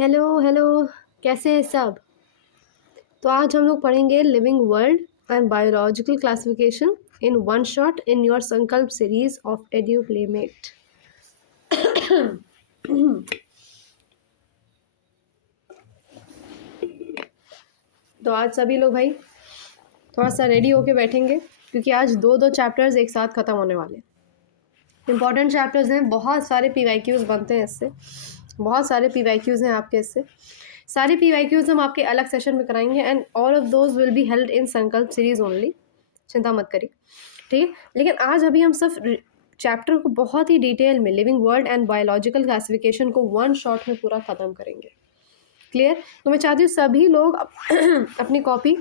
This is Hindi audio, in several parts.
Hello hello. कैसे हैं सब? तो आज हम लोग पढ़ेंगे living world and biological classification in one shot in your संकल्प सीरीज ऑफ एड्यू प्लेमेट। तो आज सभी लोग भाई थोड़ा सा रेडी होके बैठेंगे क्योंकि आज दो दो चैप्टर्स एक साथ ख़त्म होने वाले हैं। इंपॉर्टेंट चैप्टर्स हैं, बहुत सारे PYQs बनते हैं इससे, बहुत सारे PYQs हैं आपके इससे। सारे PYQs हम आपके अलग सेशन में कराएंगे and all of those will be held in संकल्प सीरीज ओनली। चिंता मत करिए, ठीक है। लेकिन आज अभी हम सब चैप्टर को बहुत ही डिटेल में living world and biological classification को वन शॉट में पूरा ख़त्म करेंगे। क्लियर? तो मैं चाहती हूँ सभी लोग अपनी कॉपी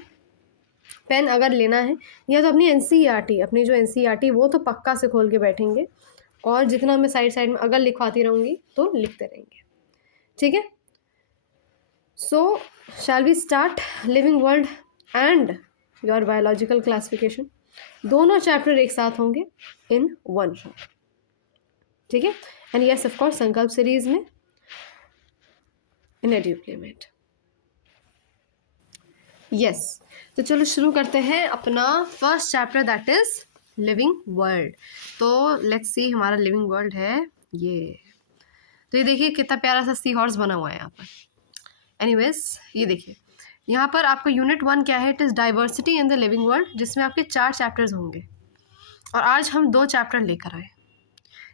पेन अगर लेना है या तो अपनी NCERT, अपनी जो NCERT वो तो पक्का से खोल के बैठेंगे और जितना मैं साइड साइड में अगर लिखवाती रहूँगी तो लिखते रहेंगे, ठीक है। So shall we start living world and your biological classification. दोनों चैप्टर एक साथ होंगे इन वन शॉट, ठीक है। And yes of course Sankalp series में इन एड्यू प्लेमेट। यस, तो चलो शुरू करते हैं अपना first chapter that is living world. तो लेट्स सी, हमारा लिविंग वर्ल्ड है ये। तो ये देखिए कितना प्यारा सा सी हॉर्स बना हुआ है यहाँ पर। एनीवेज ये देखिए यहाँ पर आपका यूनिट 1 क्या है? It is diversity in the living world, जिसमें आपके 4 चैप्टर्स होंगे और आज हम 2 चैप्टर लेकर आए।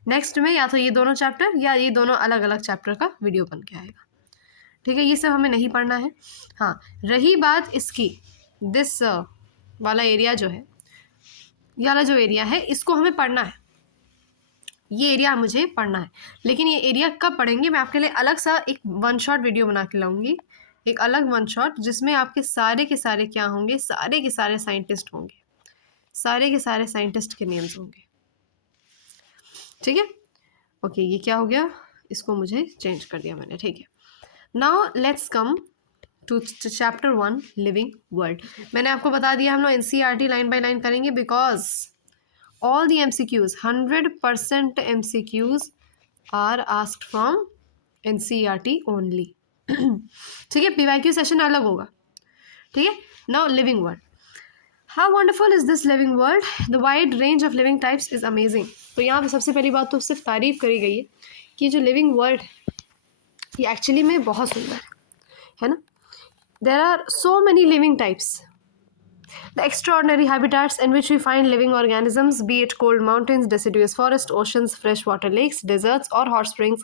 नेक्स्ट में या तो ये दोनों चैप्टर या ये दोनों अलग अलग चैप्टर का वीडियो बन के आएगा, ठीक है। ये सब हमें नहीं पढ़ना है। हाँ, रही बात इसकी दिस वाला एरिया जो है, ये वाला जो एरिया है इसको हमें पढ़ना है, ये एरिया मुझे पढ़ना है। लेकिन ये एरिया कब पढ़ेंगे, मैं आपके लिए अलग सा एक वन शॉट वीडियो बना के लाऊंगी, एक अलग वन शॉट जिसमें आपके सारे के सारे क्या होंगे, सारे के सारे साइंटिस्ट होंगे, सारे के सारे साइंटिस्ट के नेम्स होंगे, ठीक है। ओके, ये क्या हो गया, इसको मुझे चेंज कर दिया मैंने, ठीक है। Now let's come to chapter 1 living world. मैंने आपको बता दिया हम लोग NCERT लाइन बाय लाइन करेंगे because all the MCQs 100% MCQs are asked from NCERT only। ठीक है, PYQ सेशन अलग होगा, ठीक है। Now living world, how wonderful is this living world, the wide range of living types is amazing. तो यहाँ पे सबसे पहली बात तो सिर्फ तारीफ करी गई है कि जो लिविंग वर्ल्ड ये एक्चुअली में बहुत सुंदर है ना। There are so many living types, the extraordinary habitats in which we find living organisms, be it cold mountains, deciduous forests, oceans, freshwater lakes, deserts, or hot springs,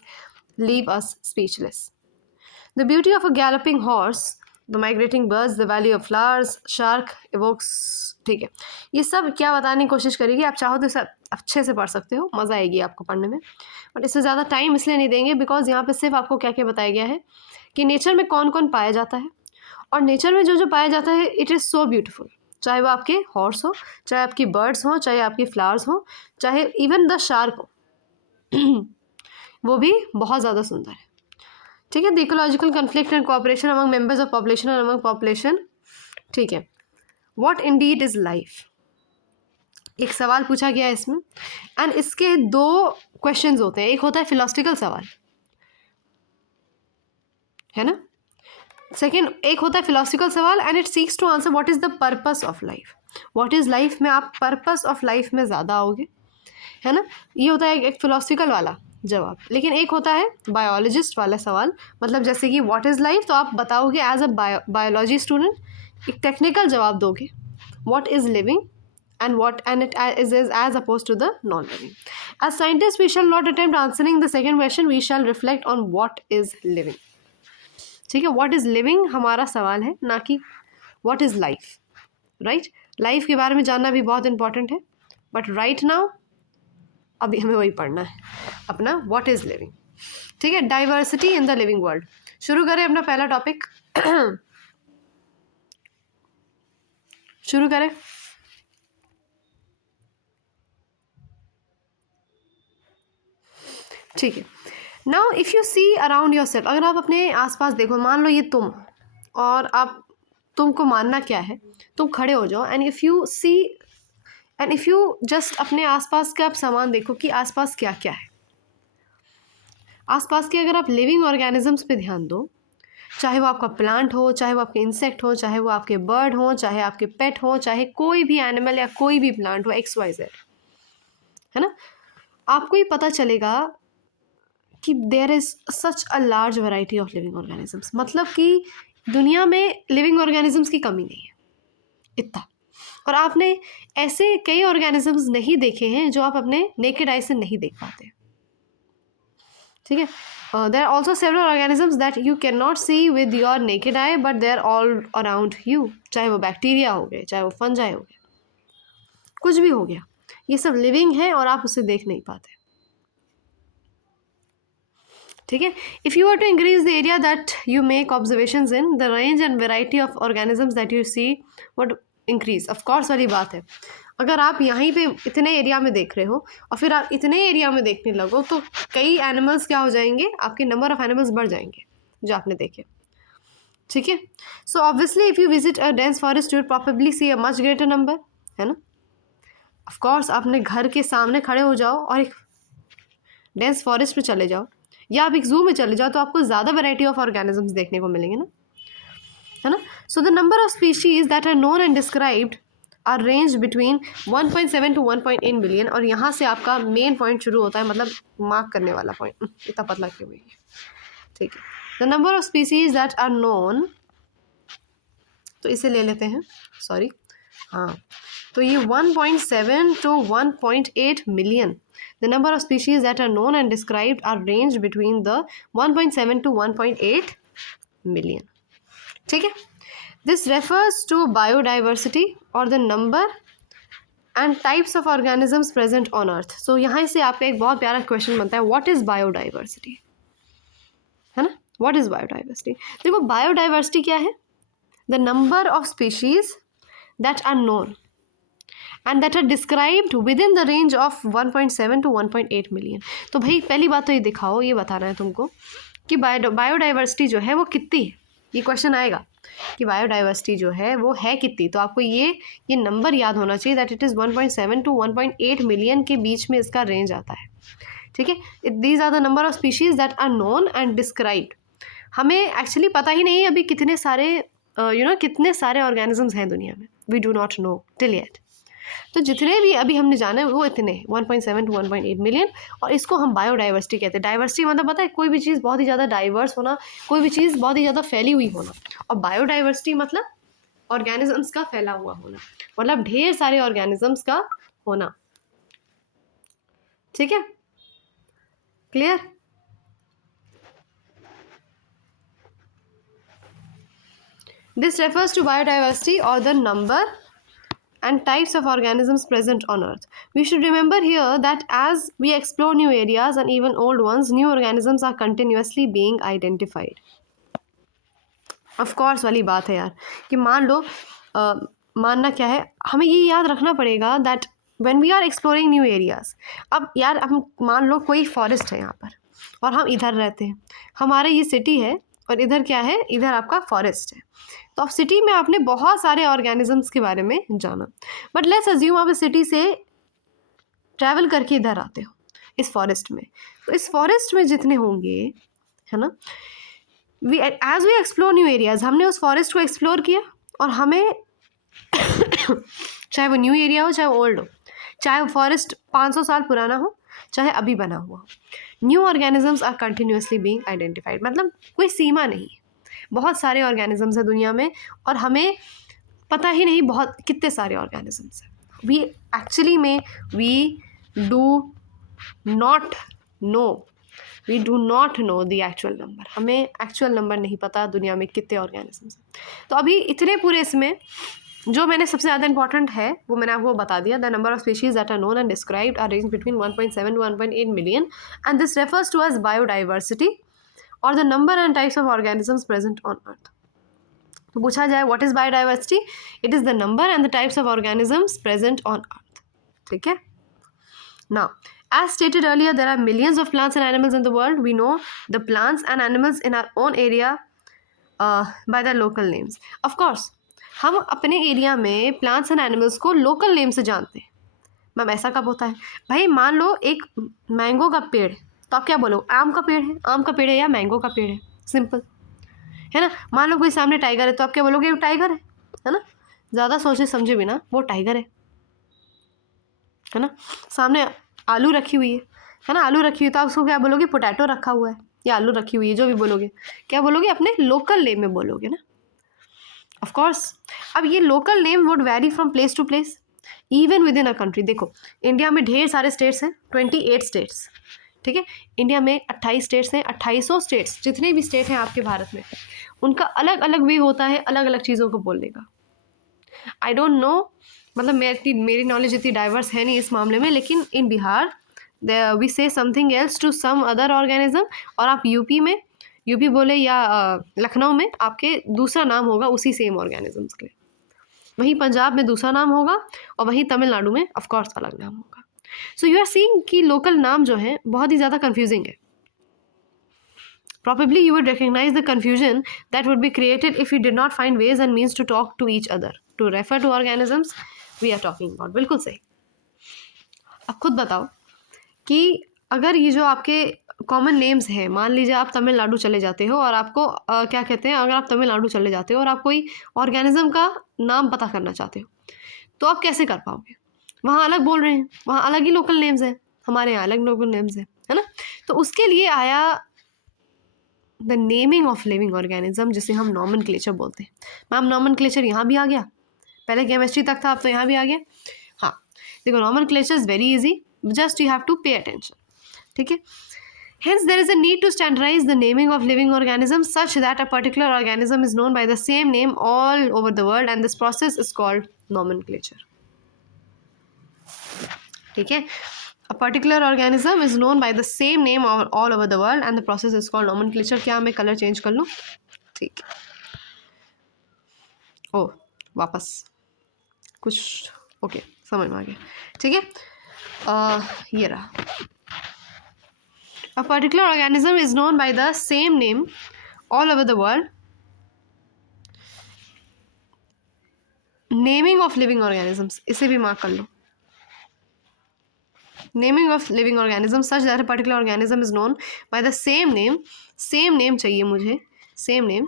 leave us speechless. The beauty of a galloping horse, the migrating birds, the valley of flowers, shark evokes, ठीक है। ये सब क्या बताने की कोशिश करेगी, आप चाहो तो सब अच्छे से पढ़ सकते हो, मज़ा आएगी आपको पढ़ने में, बट इससे ज़्यादा टाइम इसलिए नहीं देंगे बिकॉज यहाँ पे सिर्फ आपको क्या क्या बताया गया है कि नेचर में कौन कौन पाया जाता है, और नेचर में जो जो पाया जाता है इट इज़ सो ब्यूटिफुल। चाहे वो आपके हॉर्स हो, चाहे आपकी बर्ड्स हो, चाहे आपकी फ्लावर्स हो, चाहे इवन द शार्क हो वो भी बहुत ज़्यादा सुंदर है, ठीक है। The ecological conflict and cooperation among members of population और अमंग पॉपुलेशन, ठीक है। व्हाट इंडीड इज़ लाइफ, एक सवाल पूछा गया है इसमें एंड इसके 2 क्वेश्चंस होते हैं। एक होता है फिलोसफिकल सवाल, है ना। सेकेंड एक होता है फिलोसफिकल सवाल and it seeks to answer what is the purpose of life. What is life में आप पर्पस ऑफ लाइफ में ज़्यादा आओगे, है ना। ये होता है एक फिलोसफिकल वाला जवाब। लेकिन एक होता है बायोलॉजिस्ट वाला सवाल, मतलब जैसे कि व्हाट इज़ लाइफ, तो आप बताओगे एज अ बायोलॉजी स्टूडेंट, एक टेक्निकल जवाब दोगे what is living and what and it is as opposed to the non-living. As scientists, we shall not attempt answering the second question. We shall reflect on what is living. ठीक है, व्हाट इज़ लिविंग हमारा सवाल है, ना कि what is life, right. Life के बारे में जानना भी बहुत इंपॉर्टेंट है, बट राइट नाउ अभी हमें वही पढ़ना है अपना व्हाट इज़ लिविंग, ठीक है। Diversity in the living world. शुरू करें अपना पहला टॉपिक शुरू करें। ठीक है। Now if you see around yourself, अगर आप अपने आसपास देखो, मान लो ये तुम, और आप तुमको मानना क्या है, तुम खड़े हो जाओ and if you see and if you just अपने आसपास का आप सामान देखो कि आसपास क्या क्या है। आसपास के अगर आप लिविंग ऑर्गेनिजम्स पे ध्यान दो चाहे वो आपका प्लांट हो, चाहे वो आपके इंसेक्ट हो, चाहे वो आपके बर्ड हो, चाहे आपके पेट हो, चाहे कोई भी एनिमल या कोई भी प्लांट हो, XYZ, है ना। आपको ये पता चलेगा कि there is such a large variety of living organisms, मतलब कि दुनिया में लिविंग ऑर्गेनिजम्स की कमी नहीं है, इतना। और आपने ऐसे कई ऑर्गेनिजम्स नहीं देखे हैं जो आप अपने नेकेड आई से नहीं देख पाते, ठीक है। There are also several organisms that you can not see with your naked eye but they are all around you, चाहे वो बैक्टीरिया हो गए, चाहे वो फंजाई हो गए, कुछ भी हो गया, ये सब लिविंग है और आप उसे देख नहीं पाते, ठीक है। If you are to increase the area that you make observations in, the range and variety of organisms that you see would increase. Of course वाली बात है, अगर आप यहीं पे इतने एरिया में देख रहे हो और फिर आप इतने एरिया में देखने लगो तो कई एनिमल्स क्या हो जाएंगे, आपके नंबर ऑफ एनिमल्स बढ़ जाएंगे जो आपने देखे, ठीक है। So obviously if you visit a dense forest you will probably see a much greater number, है ना। ऑफ कोर्स अपने घर के सामने खड़े हो जाओ और एक डेंस फॉरेस्ट में चले जाओ या आप एक जू में चले जाओ तो आपको ज़्यादा वैरायटी ऑफ ऑर्गेनिजम्स देखने को मिलेंगे ना, है ना। So the number of species that are known and described are range between 1.7 to 1.8 million. और यहाँ से आपका मेन पॉइंट शुरू होता है, मतलब मार्क करने वाला पॉइंट, इतना पतला क्यों हुई है, ठीक है। The number of species that are known, तो इसे ले लेते हैं, सॉरी, हाँ, तो ये 1.7 to 1.8 million. The number of species that are known and described are ranged between the 1.7 to 1.8 million. ठीक है। This refers to biodiversity or the number and types of organisms present on Earth. So यहाँ से आपका एक बहुत प्यारा क्वेश्चन बनता है, what is biodiversity, है ना। What is biodiversity? देखो biodiversity क्या है, the number of species that are known and that are described within the range of 1.7 to 1.8 million. तो भाई पहली बात तो ये दिखाओ, ये बताना है तुमको कि बायोडाइवर्सिटी जो है वो कितनी है, ये क्वेश्चन आएगा कि बायोडाइवर्सिटी जो है वो है कितनी, तो आपको ये नंबर याद होना चाहिए that it is 1.7 to 1.8 million के बीच में इसका रेंज आता है, ठीक है। These are the number of species that are known and described. हमें एक्चुअली पता ही नहीं अभी कितने सारे कितने सारे ऑर्गेनिजम्स हैं दुनिया में, we do not know till yet. तो जितने भी अभी हमने जाना है वो इतने 1.7 to 1.8 मिलियन, और इसको हम बायोडाइवर्सिटी कहते हैं। डाइवर्सिटी मतलब पता है, कोई भी चीज़ बहुत ही ज़्यादा डाइवर्स होना, कोई भी चीज़ बहुत ही ज़्यादा फैली हुई होना, और बायोडाइवर्सिटी मतलब ऑर्गेनिजम्स का फैला हुआ होना, मतलब ढेर सारे ऑर्गेनिजम्स का होना, ठीक है, clear. This refers to biodiversity और the number and types of organisms present on Earth. We should remember here that as we explore new areas and even old ones, new organisms are continuously being identified. Of course वाली बात है यार कि मान लो मानना क्या है, हमें ये याद रखना पड़ेगा that when we are exploring new areas, अब यार हम मान लो कोई फॉरेस्ट है यहाँ पर और हम इधर रहते हैं, हमारा ये सिटी है और इधर क्या है, इधर आपका फॉरेस्ट है। तो अब सिटी में आपने बहुत सारे ऑर्गेनिजम्स के बारे में जाना, बट लेट्स अज्यूम आप इस सिटी से ट्रैवल करके इधर आते हो इस फॉरेस्ट में, तो इस फॉरेस्ट में जितने होंगे, है ना, as we explore new areas, हमने उस फॉरेस्ट को एक्सप्लोर किया और हमें चाहे वो न्यू एरिया हो चाहे वो ओल्ड हो, चाहे वो फॉरेस्ट 500 साल पुराना हो चाहे अभी बना हुआ हो, new organisms are continuously being identified. मतलब कोई सीमा नहीं है, बहुत सारे ऑर्गेनिजम्स हैं दुनिया में और हमें पता ही नहीं बहुत कितने सारे ऑर्गेनिजम्स हैं। वी एक्चुअली में we do not know the actual number, हमें एक्चुअल नंबर नहीं पता दुनिया में कितने ऑर्गेनिजम्स हैं। तो अभी इतने पूरे इसमें जो मैंने सबसे ज़्यादा इंपॉर्टेंट है वो मैंने आपको बता दिया। The number of species that are known and described are range between 1.7 to 1.8 million and this refers to as biodiversity और the number and types of organisms present on earth. तो पूछा जाए what is biodiversity, it is the number and the types of organisms present on earth, ठीक है। Now as stated earlier, there are millions of plants and animals in the world. We know the plants and animals in our own area by their local names. Of course, हम अपने एरिया में प्लांट्स एंड एनिमल्स को लोकल नेम से जानते हैं। मैम ऐसा कब होता है? भाई मान लो एक मैंगो का पेड़ है तो आप क्या बोलो, आम का पेड़ है, आम का पेड़ है या मैंगो का पेड़ है, सिंपल। है ना। मान लो कोई सामने टाइगर है तो आप क्या बोलोगे, वो टाइगर है ना, ज़्यादा सोचे समझे बिना वो टाइगर है ना। सामने आलू रखी हुई है ना, आलू रखी हुई तो आप उसको क्या बोलोगे, पोटैटो रखा हुआ है या आलू रखी हुई है, जो भी बोलोगे क्या बोलोगे, अपने लोकल नेम में बोलोगे ना, ऑफ कोर्स। अब ये local name would vary from place to place even within a country. देखो इंडिया में ढेर सारे स्टेट्स हैं, 28 स्टेट्स, ठीक है। इंडिया में 28 स्टेट्स हैं, 2800 स्टेट्स, जितने भी स्टेट हैं आपके भारत में, उनका अलग अलग वे होता है अलग अलग चीज़ों को बोलने का। आई डोंट नो, मतलब मेरी नॉलेज इतनी डाइवर्स है नहीं इस मामले में, लेकिन in Bihar we say something else to some other organism, और आप यूपी में यूपी बोले या लखनऊ में आपके दूसरा नाम होगा उसी सेम ऑर्गेनिजम्स के लिए, वहीं पंजाब में दूसरा नाम होगा और वहीं तमिलनाडु में ऑफ कोर्स अलग नाम होगा। सो यू आर सीइंग कि लोकल नाम जो है बहुत ही ज़्यादा कन्फ्यूजिंग है। Probably you would recognize the confusion that would be created if we did not find ways and means to talk to each other, to refer to organisms we are talking about. बिल्कुल सही। अब खुद बताओ कि अगर ये जो आपके कॉमन नेम्स हैं, मान लीजिए आप तमिलनाडु चले जाते हो और आपको क्या कहते हैं, अगर आप तमिलनाडु चले जाते हो और आप कोई ऑर्गेनिज्म का नाम पता करना चाहते हो तो आप कैसे कर पाओगे, वहाँ अलग बोल रहे हैं, वहाँ अलग ही लोकल नेम्स हैं, हमारे यहाँ अलग लोकल नेम्स हैं, है ना। तो उसके लिए आया the naming of living organism, जिसे हम नॉमेनक्लेचर बोलते हैं। मैम नॉमेनक्लेचर यहाँ भी आ गया, पहले केमिस्ट्री तक था अब तो यहाँ भी आ गया। हाँ देखो nomenclature is very easy, just you have to pay attention, ठीक है। Hence, there is a need to standardize the naming of living organisms such that a particular organism is known by the same name all over the world, and this process is called nomenclature. ठीक है, a particular organism is known by the same name all over the world, and the process is called nomenclature. क्या मैं कलर चेंज कर लूँ, ठीक है। ओ वापस कुछ ओके समझ में आ गया, ठीक है। ये रहा, a particular organism is known by the same name all over the world. Naming of living organisms, इसे भी मार्क कर लो। Naming of living organisms such that a particular organism is known by the same name चाहिए मुझे, same name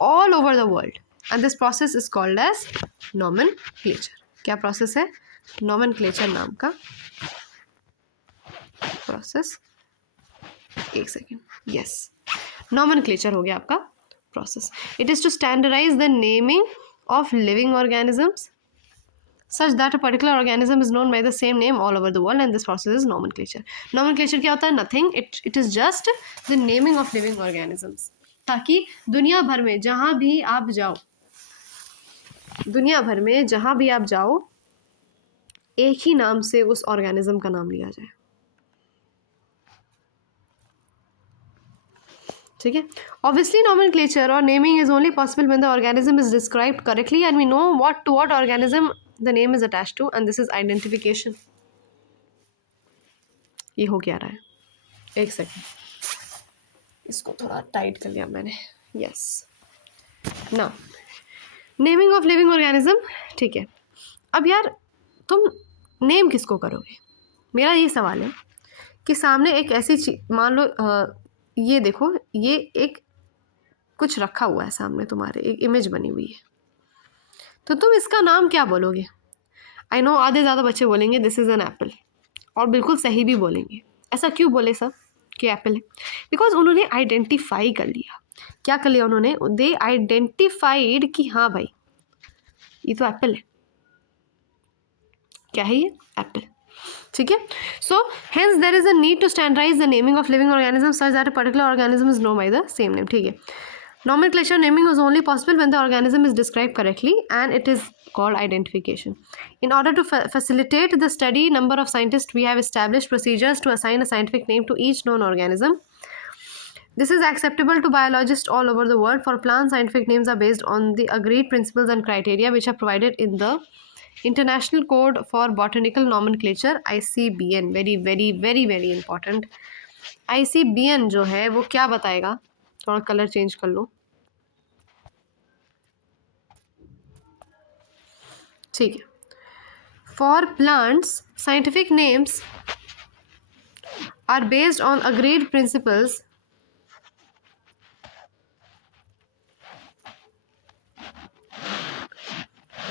all over the world, and this process is called as nomenclature. क्या प्रोसेस है, nomenclature नाम का प्रोसेस। एक सेकेंड, यस nomenclature हो गया आपका process. It is to standardize the naming of living organisms such that a particular organism is known by the same name all over the world, and this process is nomenclature. Nomenclature क्या होता है, nothing, it is just the naming of living organisms, ताकि दुनिया भर में जहाँ भी आप जाओ, दुनिया भर में जहाँ भी आप जाओ एक ही नाम से उस ऑर्गेनिज्म का नाम लिया जाए, ठीक है। Obviously nomenclature or naming is only possible when the organism is described correctly and we know to what organism the name is attached to, and this is identification. ये हो क्या रहा है, एक सेकेंड, इसको थोड़ा टाइट कर लिया मैंने, यस ना। नेमिंग ऑफ लिविंग ऑर्गेनिज्म, ठीक है। अब यार तुम नेम किसको करोगे, मेरा ये सवाल है कि सामने एक ऐसी चीज मान लो, ये देखो ये एक कुछ रखा हुआ है सामने तुम्हारे, एक इमेज बनी हुई है, तो तुम इसका नाम क्या बोलोगे। आई नो आधे ज़्यादा बच्चे बोलेंगे दिस इज़ एन एप्पल, और बिल्कुल सही भी बोलेंगे। ऐसा क्यों बोले सर कि एप्पल है, बिकॉज उन्होंने आइडेंटिफाई कर लिया, क्या कर लिया उन्होंने, दे आइडेंटिफाइड कि हाँ भाई ये तो एप्पल है, क्या है ये एप्पल, ठीक है। So hence there is a need to standardize the naming of living organism such that a particular organism is known by the same name, ठीक है। Nomenclature naming is only possible when the organism is described correctly, and it is called identification. In order to facilitate the study, number of scientists, we have established procedures to assign a scientific name to each known organism. This is acceptable to biologists all over the world. For plants, scientific names are based on the agreed principles and criteria which are provided in the International Code for Botanical Nomenclature, ICBN. Very very very very important. ICBN जो है वो क्या बताएगा, थोड़ा कलर चेंज कर लो, ठीक है। For plants scientific names are based on agreed principles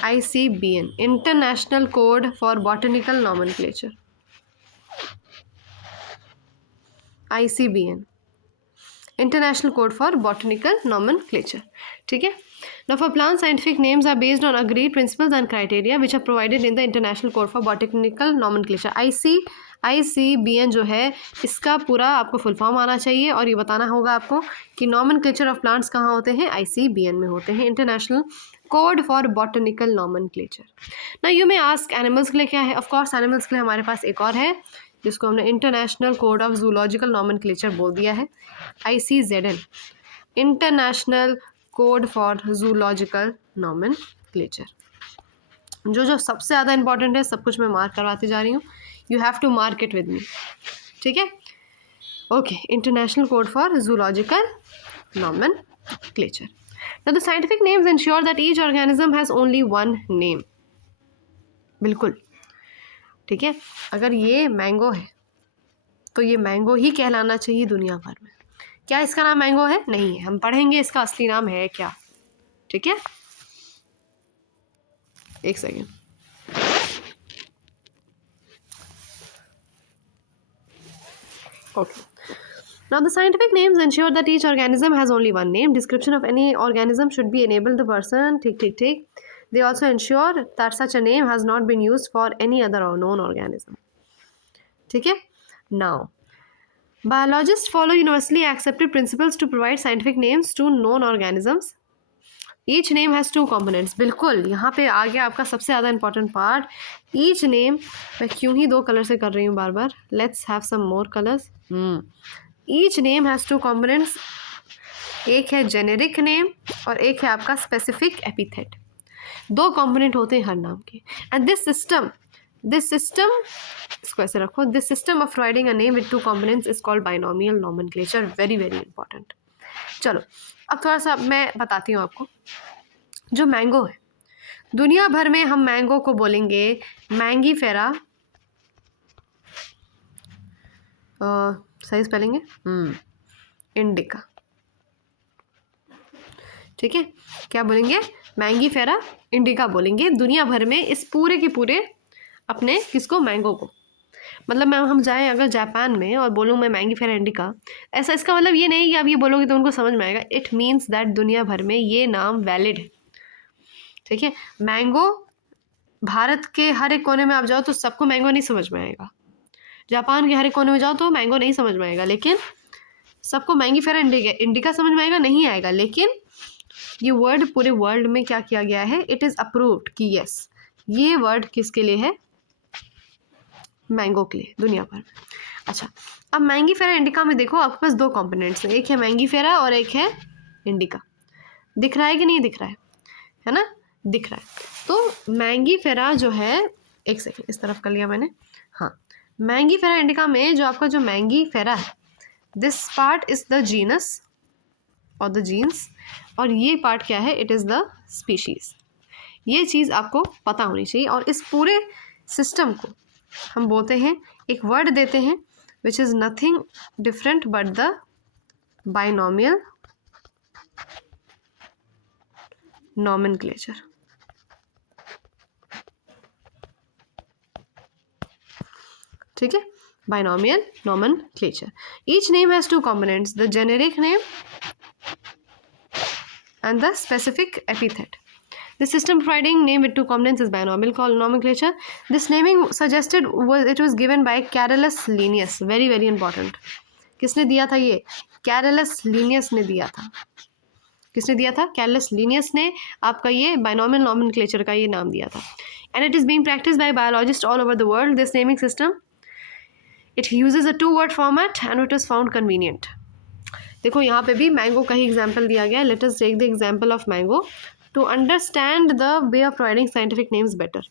ICBN, International Code for Botanical Nomenclature. ICBN, International Code for Botanical Nomenclature. ठीक है. Now for plants, scientific names are based on agreed principles and criteria which are provided in the International Code for Botanical Nomenclature. ICBN जो है इसका पूरा आपको फुल फॉर्म आना चाहिए और ये बताना होगा आपको कि नॉमेनक्लेचर ऑफ प्लांट्स कहाँ होते हैं, ICBN में होते हैं, international code for botanical nomenclature. ना यू में आस्क एनिमल्स के लिए क्या है, ऑफकोर्स एनिमल्स के लिए हमारे पास एक और है जिसको हमने international code of zoological nomenclature बोल दिया है, ICZN, international code for zoological nomenclature. जो सबसे ज़्यादा इंपॉर्टेंट है सब कुछ मैं मार्क करवाती जा रही हूँ, you have to mark it with me. ठीक है. Okay, international code for zoological nomenclature. Now the scientific names ensure that each organism has only one name. बिल्कुल ठीक है. अगर ये मैंगो है तो ये मैंगो ही कहलाना चाहिए दुनिया भर में. क्या इसका नाम मैंगो है? नहीं है. हम पढ़ेंगे इसका असली नाम है क्या. ठीक है, एक second. Okay. Now the scientific names ensure that each organism has only one name. Description of any organism should be enabled the person. Tick. They also ensure that such a name has not been used for any other known organism. ठीक है. Now, biologists follow universally accepted principles to provide scientific names to known organisms. Each name has two components. बिल्कुल यहाँ पे आ गया आपका सबसे ज़्यादा इंपॉर्टेंट पार्ट. Each name, मैं क्यों ही 2 कलर से कर रही हूँ बार बार. Let's have some more colors. Each name has two components. एक है जेनेरिक नेम और एक है आपका स्पेसिफिक एपिथेट. 2 कंपोनेंट होते हैं हर नाम के. एंड दिस सिस्टम इसको ऐसे रखो. This system of providing a name with 2 components is called binomial nomenclature. Very very important. चलो अब थोड़ा सा मैं बताती हूँ आपको. जो मैंगो है, दुनिया भर में हम मैंगो को बोलेंगे मैंगीफेरा. सही स्पेलिंग है इंडिका. ठीक है, क्या बोलेंगे? मैंगीफेरा इंडिका बोलेंगे दुनिया भर में. इस पूरे के पूरे अपने किसको? मैंगो को. मतलब हम जाएं अगर जापान में और बोलूँ मैं मैंगीफेरा इंडिका, ऐसा इसका मतलब ये नहीं कि आप ये बोलोगे तो उनको समझ में आएगा. इट मीन्स दैट दुनिया भर में ये नाम वैलिड है. ठीक है. मैंगो भारत के हर एक कोने में आप जाओ तो सबको मैंगो नहीं समझ में आएगा. जापान के हर एक कोने में जाओ तो मैंगो नहीं समझ में आएगा. लेकिन सबको मैंगीफेरा इंडिका समझ में आएगा? नहीं आएगा. लेकिन ये वर्ड पूरे वर्ल्ड में क्या किया गया है? इट इज़ अप्रूव्ड कि यस ये वर्ड किसके लिए है? मैंगो के लिए दुनिया भर में. अच्छा, अब मैंगीफेरा इंडिका में देखो आपके पास 2 कंपोनेंट्स हैं. एक है मैंगीफेरा और एक है इंडिका. दिख रहा है कि नहीं दिख रहा है ना? दिख रहा है. तो मैंगीफेरा जो है, एक सेकेंड इस तरफ कर लिया मैंने. हाँ, मैंगीफेरा इंडिका में जो आपका जो मैंगीफेरा है, this part is the genus और द जीन्स, और ये पार्ट क्या है? It is the species. ये चीज़ आपको पता होनी चाहिए. और इस पूरे सिस्टम को हम बोलते हैं, एक वर्ड देते हैं which is nothing different but the binomial nomenclature. ठीक है, binomial nomenclature. Each name has 2 components, the generic name and the specific epithet. The system providing name with 2 components is binomial nomenclature. This naming suggested was given by Carolus Linnaeus. Very very important. किसने दिया था ये? Carolus Linnaeus ने दिया था. किसने दिया था? Carolus Linnaeus ने आपका ये binomial nomenclature का ये नाम दिया था. And it is being practiced by biologists all over the world. This naming system, it uses a 2-word format and it was found convenient. देखो यहाँ पे भी मैंगो का ही एग्जाम्पल दिया गया. Let us take the example of mango to understand the way of providing scientific names better.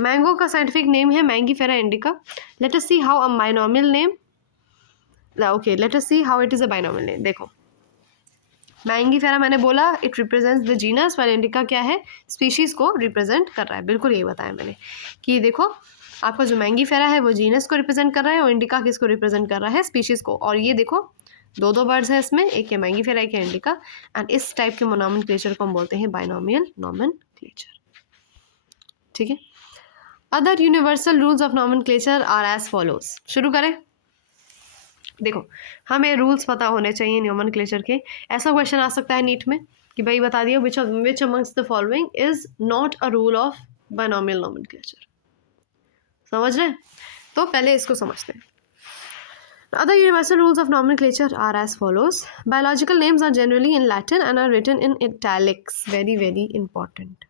Mango का साइंटिफिक नेम है Mangifera indica. Let us see how a binomial name. Okay, let us see how it is a binomial name. देखो मैंगीफेरा मैंने बोला it represents the genus, while indica क्या है? स्पीशीज़ को रिप्रेजेंट कर रहा है. बिल्कुल यही बताया मैंने कि देखो आपका जो मैंगीफेरा है वो जीनस को रिप्रेजेंट कर रहा है और इंडिका किसको रिप्रेजेंट कर रहा है? स्पीशीज़ को. और ये देखो 2 वर्ड्स हैं इसमें, एक है मैंगीफेरा एक है इंडिका. एंड इस टाइप के नॉमेनक्लेचर को हम बोलते हैं बाइनोमियल नॉमेनक्लेचर. ठीक है। Other universal rules of nomenclature are as follows. शुरू करें। देखो, हमें रूल्स पता होने चाहिए नॉमेनक्लेचर के। ऐसा क्वेश्चन आ सकता है नीट में कि भाई बता दिया विच amongst the following is not a rule of binomial nomenclature. समझ रहे हैं? तो पहले इसको समझते हैं। Other universal rules of nomenclature are as follows. Biological names are generally in Latin and are written in italics. Very, very important.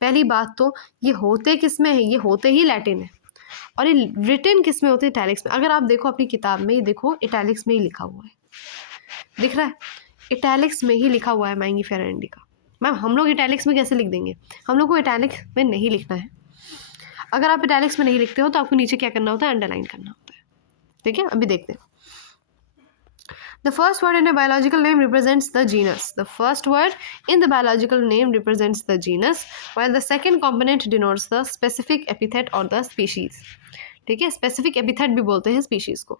पहली बात तो ये होते किस में है? ये होते ही लैटिन है। और ये रिटन किस में होते हैं? इटैलिक्स में। अगर आप देखो अपनी किताब में, ये देखो इटैलिक्स में ही लिखा हुआ है, दिख रहा है? इटैलिक्स में ही लिखा हुआ है मैंगीफेरा इंडिका। मैम हम लोग इटैलिक्स में कैसे लिख देंगे? हम लोग को इटैलिक्स में नहीं लिखना है। अगर आप इटैलिक्स में नहीं लिखते हो तो आपको नीचे क्या करना होता है? अंडरलाइन करना होता है। ठीक है, अभी देखते हैं। The first word in a biological name represents the genus. The first word in the biological name represents the genus, while the second component denotes the specific epithet or the species. ठीक है, specific epithet भी बोलते हैं species को।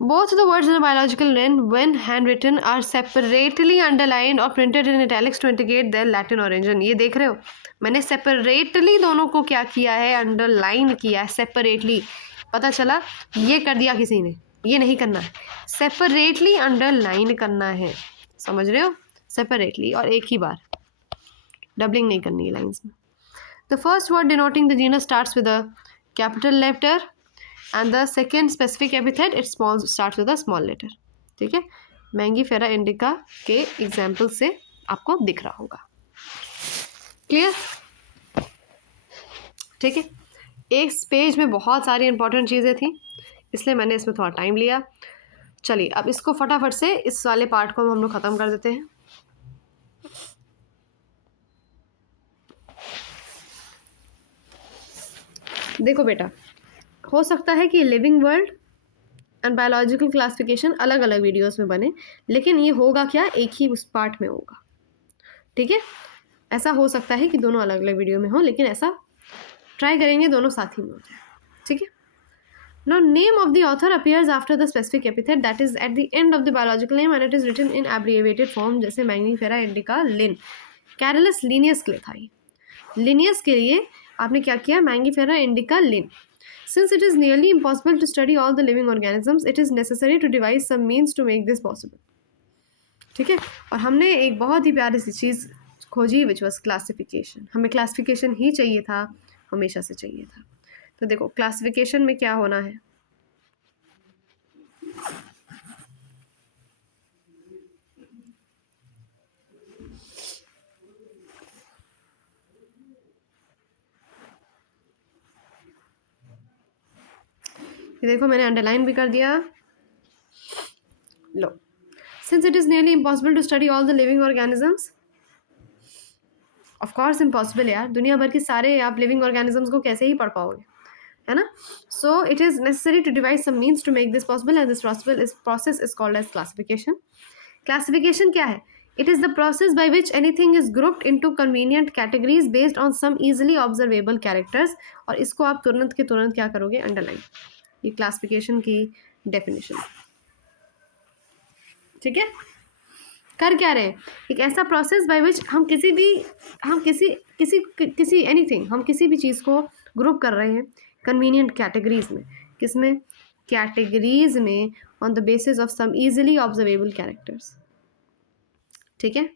Both the words in a biological name, when handwritten, are separately underlined or printed in italics to indicate their Latin origin. ये देख रहे हो, मैंने separately दोनों को क्या किया है? अंडरलाइन किया है, separately। पता चला ये कर दिया किसी ने, ये नहीं करना है, सेपरेटली अंडरलाइन करना है। समझ रहे हो? सेपरेटली, और एक ही बार, डबलिंग नहीं करनी है लाइंस में। The first word denoting the genus starts with a capital letter and the second specific epithet it small starts with a small letter. ठीक है, मैंगीफेरा इंडिका के एग्जाम्पल से आपको दिख रहा होगा। क्लियर? ठीक है, एक पेज में बहुत सारी इंपॉर्टेंट चीज़ें थी, इसलिए मैंने इसमें थोड़ा टाइम लिया। चलिए अब इसको फटाफट से इस वाले पार्ट को हम लोग ख़त्म कर देते हैं। देखो बेटा, हो सकता है कि living world and biological classification अलग अलग वीडियोस में बने, लेकिन ये होगा क्या? एक ही उस पार्ट में होगा। ठीक है, ऐसा हो सकता है कि दोनों अलग अलग वीडियो में हो, लेकिन ऐसा ट्राई करेंगे दोनों साथ ही में हो जाए। ठीक है। Now, name of the author appears after the specific epithet that is at the end of the biological name and it is written in abbreviated form, जैसे मैंगनीफेरा इंडिका लिन। कैरलस लिनियस के लिए था ये। लिनियस के लिए आपने क्या किया? Mangifera indica Linn. Since it is nearly impossible to study all the living organisms, it is necessary to devise some means to make this possible. ठीक है, और हमने एक बहुत ही प्यारी सी चीज़ खोजी which was classification। हमें क्लासिफिकेशन ही चाहिए था, हमेशा से चाहिए था। तो देखो क्लासिफिकेशन में क्या होना है? ये देखो मैंने अंडरलाइन भी कर दिया। लो, since it is nearly impossible to study all the living organisms, of course impossible यार, दुनिया भर के सारे आप लिविंग ऑर्गेनिजम्स को कैसे ही पढ़ पाओगे, है ना? So it is necessary to devise some means to make this possible and this process is called as classification. Classification क्या है? It is the process by which anything is grouped into convenient categories based on some easily observable characters। और इसको आप तुरंत के तुरंत क्या करोगे? अंडरलाइन। ये क्लासिफिकेशन की डेफिनेशन। ठीक है, कर क्या रहे? एक ऐसा प्रोसेस बाय विच हम किसी एनीथिंग, हम किसी भी चीज़ को ग्रुप कर रहे हैं कन्वीनियंट कैटेगरीज में। किसमें? कैटेगरीज में, on the basis of some easily observable characters. ठीक है,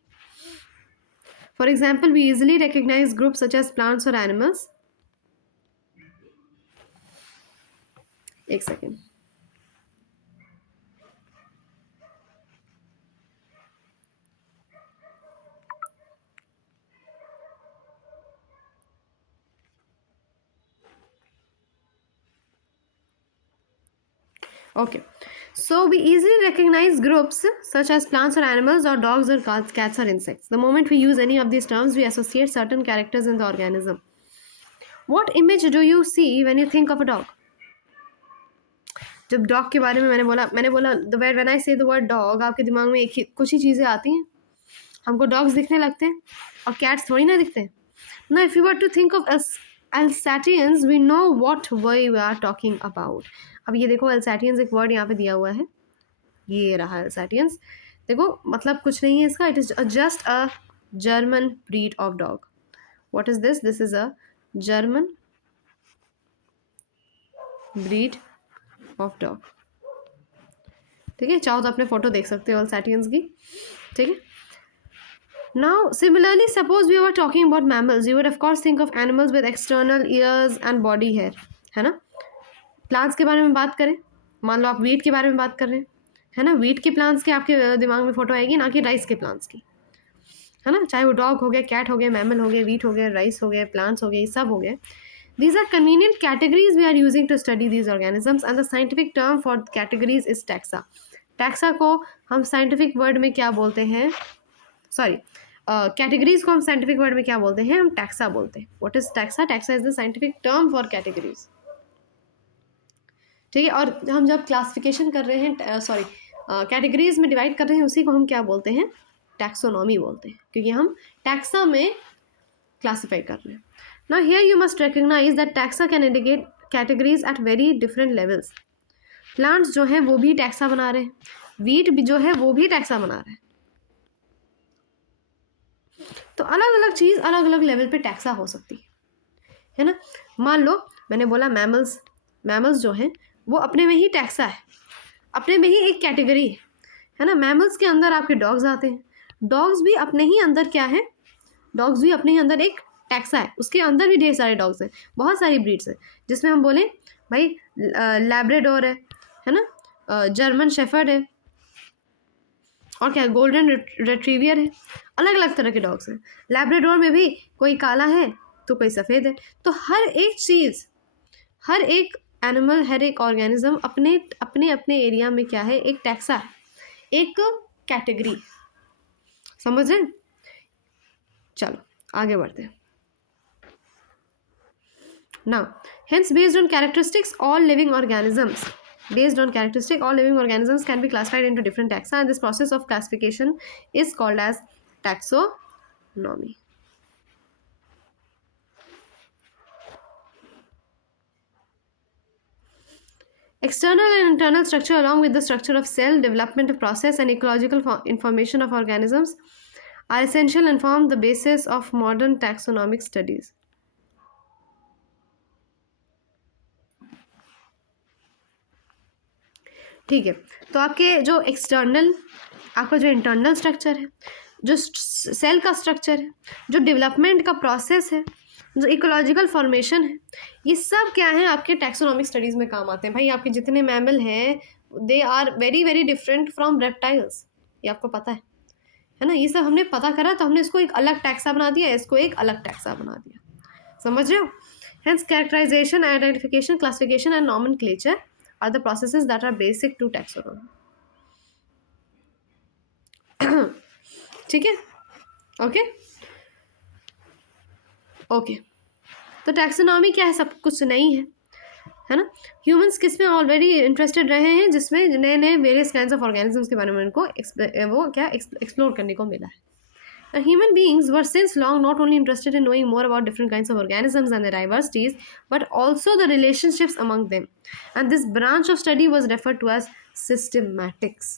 for example we easily recognize group such as plants और एनिमल्स। एक second, okay, so we easily recognize groups such as plants or animals or dogs or cats or insects. The moment we use any of these terms, we associate certain characters in the organism. What image do you see when you think of a dog? जब डॉग के बारे में मैंने बोला व्हेन आई से द वर्ड डॉग, आपके दिमाग में कुछ ही चीज़ें आती हैं। हमको डॉग्स दिखने लगते हैं और कैट्स थोड़ी ना दिखते हैं ना। If you were to think of Alsatians, we know what we are talking about. अब ये देखो अल्सैटियंस एक वर्ड यहाँ पे दिया हुआ है, ये रहा अल्सैटियंस। देखो मतलब कुछ नहीं है इसका, it is just a German breed of dog. What is this? This is a German breed of dog. ठीक है, चाहो तो अपने फोटो देख सकते हो अल्सैटियंस की। ठीक है, now similarly suppose we were talking about mammals, you would of course think of animals with external ears and body hair, है ना। प्लांट्स के बारे में बात करें, मान लो आप वीट के बारे में बात कर रहे हैं, है ना। वीट के प्लांट्स के आपके दिमाग में फोटो आएगी, ना कि राइस के प्लांट्स की, है ना। चाहे वो डॉग हो गए, कैट हो गए, मैमल हो गए, वीट हो गए, राइस हो गए, प्लांट्स हो गए, सब हो गए। These are convenient categories we are using to study these organisms and the scientific term for categories is taxa. Taxa को हम scientific word में क्या बोलते हैं? सॉरी, कैटेगरीज को हम साइंटिफिक वर्ड में क्या बोलते हैं? हम टैक्सा बोलते हैं। What is taxa? Taxa is the scientific term for categories. ठीक है, और हम जब क्लासिफिकेशन कर रहे हैं, सॉरी कैटेगरीज में डिवाइड कर रहे हैं, उसी को हम क्या बोलते हैं? टैक्सोनॉमी बोलते हैं, क्योंकि हम टैक्सा में क्लासीफाई कर रहे हैं। Now here you must recognize that taxa can indicate categories at very different levels. Plants जो है वो भी टैक्सा बना रहे हैं, वीट भी जो है वो भी टैक्सा बना रहे हैं। तो अलग अलग चीज़ अलग अलग लेवल पे टैक्सा हो सकती है ना। मान लो मैंने बोला मैमल्स जो हैं वो अपने में ही टैक्सा है, अपने में ही एक कैटेगरी है ना। मैमल्स के अंदर आपके डॉग्स आते हैं, डॉग्स भी अपने ही अंदर क्या है? डॉग्स भी अपने ही अंदर एक टैक्सा है, उसके अंदर भी ढेर सारे डॉग्स हैं, बहुत सारी ब्रीड्स हैं, जिसमें हम बोलें भाई लैब्राडोर है ना, जर्मन शेफर्ड है, और क्या गोल्डन रिट्रीवियर है। अलग अलग तरह के डॉग्स हैं। लैब्राडोर में भी कोई काला है तो कोई सफ़ेद है। तो हर एक चीज़, हर एक एनिमल, हर एक ऑर्गेनिज्म अपने अपने अपने एरिया में क्या है? एक टैक्सा है, एक कैटेगरी। समझ रहे? चलो आगे बढ़ते हैं। Now hence based on characteristics all living organisms can be classified into different taxa, and this process of classification is called as taxonomy. External and internal structure along with the structure of cell, development process and ecological information of organisms are essential and form the basis of modern taxonomic studies. ठीक है, तो आपके जो एक्सटर्नल, आपका जो इंटरनल स्ट्रक्चर है, जो सेल का स्ट्रक्चर है, जो डेवलपमेंट का प्रोसेस है, जो इकोलॉजिकल फॉर्मेशन है, ये सब क्या है? आपके टैक्सोनॉमिक स्टडीज़ में काम आते हैं। भाई आपके जितने मैमल हैं they are very very different from reptiles, ये आपको पता है ना। ये सब हमने पता करा तो हमने इसको एक अलग टैक्सा बना दिया, इसको एक अलग टैक्सा बना दिया। समझ रहे हो? Hence characterization, identification, classification and nomenclature are the processes that are basic to taxonomy. ठीक है, ओके ओके। तो टैक्सोनॉमी क्या है? सब कुछ नहीं है ना। ह्यूमंस किस में ऑलरेडी इंटरेस्टेड रहे हैं? जिसमें नए नए वेरियस काइंड्स ऑफ ऑर्गेनिजम्स के बारे में उनको वो क्या एक्सप्लोर करने को मिला है। Human beings were since long not only interested in knowing more about different kinds of organisms and their diversities, but also the relationships among them. And this branch of study was referred to as systematics.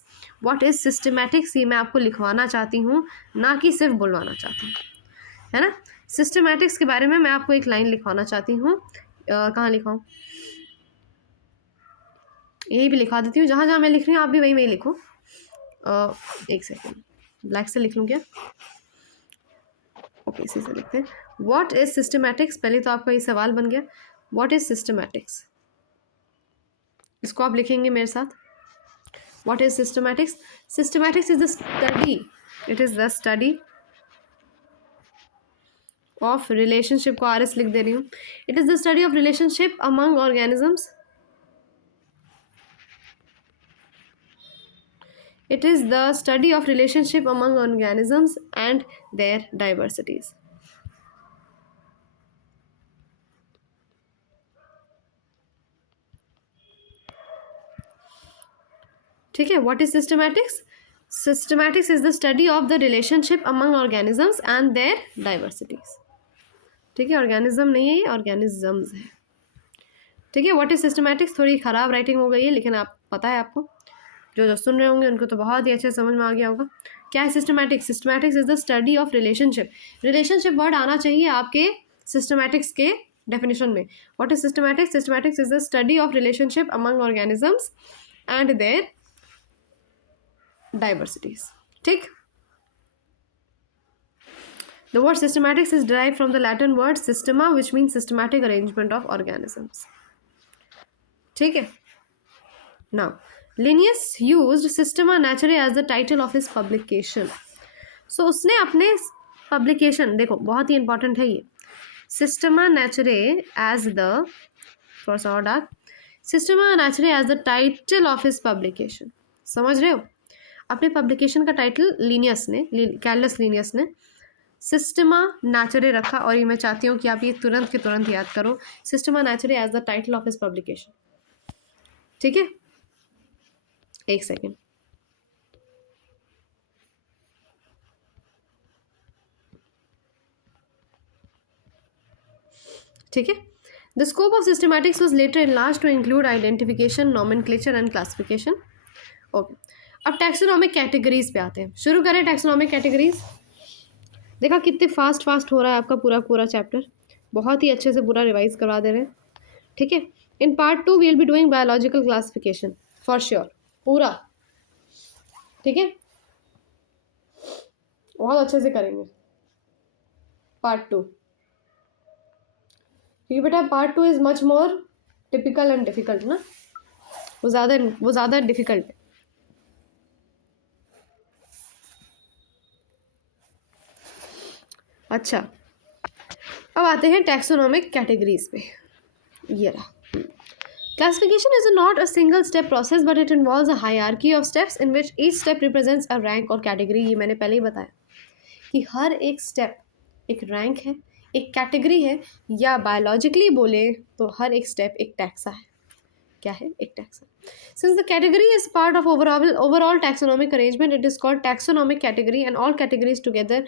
What is systematics? ये मैं आपको लिखवाना चाहती हूँ, ना कि सिर्फ बुलवाना चाहती हूँ, है ना। systematics के बारे में मैं आपको एक लाइन लिखवाना चाहती हूँ। कहाँ लिखाऊँ? यही भी लिखवा देती हूँ, जहाँ जहाँ मैं लिख रही हूँ आप भी वही लिखो। एक सेकेंड, ब्लैक से लिख लूँ क्या? ओके, इसी से लिखते हैं। What is systematics? पहले तो आपका ये सवाल बन गया, व्हाट इज सिस्टमैटिक्स? इसको आप लिखेंगे मेरे साथ। What is systematics? Systematics is the study, it is the study of relationship, को RS लिख दे रही हूँ। It is the study of relationship among organisms, it is the study of relationship among organisms and their diversities. ठीक है, what is systematics? Systematics is the study of the relationship among organisms and their diversities. ठीक है, organism नहीं है, ये organisms है। ठीक है, what is systematics? थोड़ी ख़राब राइटिंग हो गई है, लेकिन आप पता है आपको, जो सुन रहे होंगे उनको तो बहुत ही अच्छे समझ में आ गया होगा। क्या है systematics? Systematics is the study of relationship. Relationship word आना चाहिए आपके सिस्टमैटिक्स के डेफिनेशन में। What is systematics? Systematics is the study of relationship among organisms and their diversities. ठीक। The word systematics is derived from the Latin word systema, which means systematic arrangement of organisms. ठीक है। Now, Linnaeus used Systema Naturae as the title of his publication. So उसने अपने publication, देखो बहुत ही important है ये, Systema Naturae as the, थोड़ा सा और dark, Systema Naturae as the title of his publication. समझ रहे हो? अपने publication का title Linnaeus ने, Carolus Linnaeus ने सिस्टमा नेचुरे रखा, और ये मैं चाहती हूँ कि आप ये तुरंत के तुरंत याद करो, Systema Naturae as the title of his publication. ठीक है, एक सेकेंड। ठीक है। The scope of systematics was later enlarge to include identification, nomenclature and classification. Okay, अब टैक्सोनॉमिक कैटेगरीज पे आते हैं। शुरू करें टैक्सोनॉमिक कैटेगरीज। देखा कितने फास्ट हो रहा है आपका पूरा चैप्टर, बहुत ही अच्छे से पूरा रिवाइज करवा दे रहे हैं। ठीक है। In part 2 we will be doing biological classification for sure, पूरा। ठीक है, बहुत अच्छे से करेंगे पार्ट 2, क्योंकि बेटा part 2 is much more typical and difficult ना, वो ज़्यादा डिफिकल्ट है। अच्छा, अब आते हैं टैक्सोनॉमिक कैटेगरीज पे। ये रहा। Classification is not a single step process but it involves a hierarchy of steps in which each step represents a rank और category। ये मैंने पहले ही बताया कि हर एक step एक rank है, एक category है, या biologically बोले तो हर एक step एक taxa है। क्या है? एक taxa। Since the category is part of overall taxonomic arrangement, it is called taxonomic category and all categories together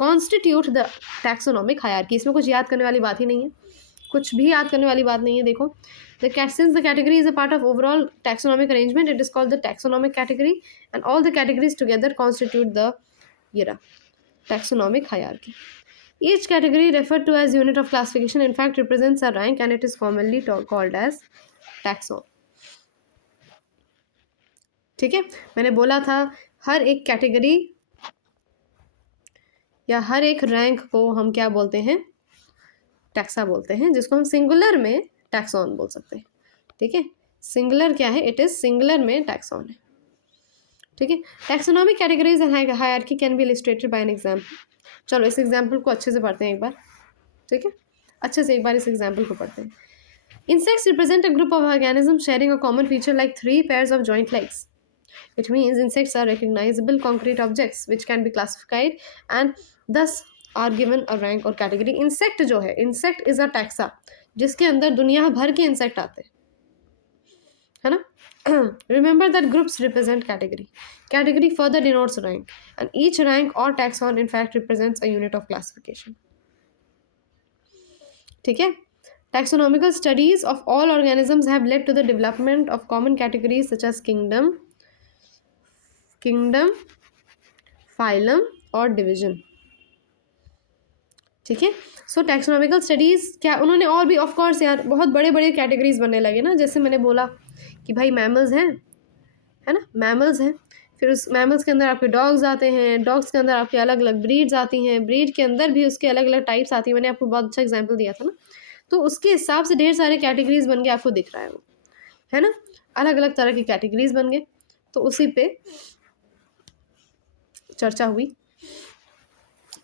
constitute the taxonomic hierarchy। इसमें कुछ याद करने वाली बात ही नहीं है, कुछ भी याद करने वाली बात नहीं है। देखो, since the category is a part of overall taxonomic arrangement, it is called the taxonomic category and all the categories together constitute the taxonomic hierarchy. Each category referred to as unit of classification in fact represents a rank and it is commonly called as taxon। ठीक है, मैंने बोला था हर एक कैटेगरी या हर एक रैंक को हम क्या बोलते हैं? टैक्सा बोलते हैं, जिसको हम सिंगुलर में टैक्सॉन बोल सकते हैं। ठीक है, सिंगुलर क्या है? इट इज सिंगुलर में टैक्सॉन है। ठीक है, taxonomic categories and hierarchy can be illustrated bye an example. चलो इस एग्जांपल को अच्छे से पढ़ते हैं एक बार। ठीक है, अच्छे से एक बार इस एग्जांपल को पढ़ते हैं। Insects represent a group of organisms sharing a common feature like 3 pairs of joint legs. It means insects are recognizable concrete objects which can be classified and thus are given a rank or category. Insect जो है, insect is a taxa, जिसके अंदर दुनिया भर के insect आते हैं, है ना? Remember that groups represent category. Category further denotes rank, and each rank or taxon in fact represents a unit of classification. ठीक है? Taxonomical studies of all organisms have led to the development of common categories such as kingdom, phylum और division। ठीक है, सो टैक्सोनॉमिकल स्टडीज़ क्या, उन्होंने और भी ऑफ कोर्स यार बहुत बड़े बड़े कैटेगरीज बनने लगे ना। जैसे मैंने बोला कि भाई मैमल्स हैं, है ना, मैमल्स हैं, फिर उस मैमल्स के अंदर आपके डॉग्स आते हैं, डॉग्स के अंदर आपके अलग अलग ब्रीड्स आती हैं, ब्रीड के अंदर भी उसके अलग अलग टाइप्स आती हैं। मैंने आपको बहुत अच्छा एग्जाम्पल दिया था ना, तो उसके हिसाब से ढेर सारे कैटेगरीज बन के आपको दिख रहा है वो, है ना, अलग अलग तरह की कैटेगरीज बन गए। तो उसी पे चर्चा हुई,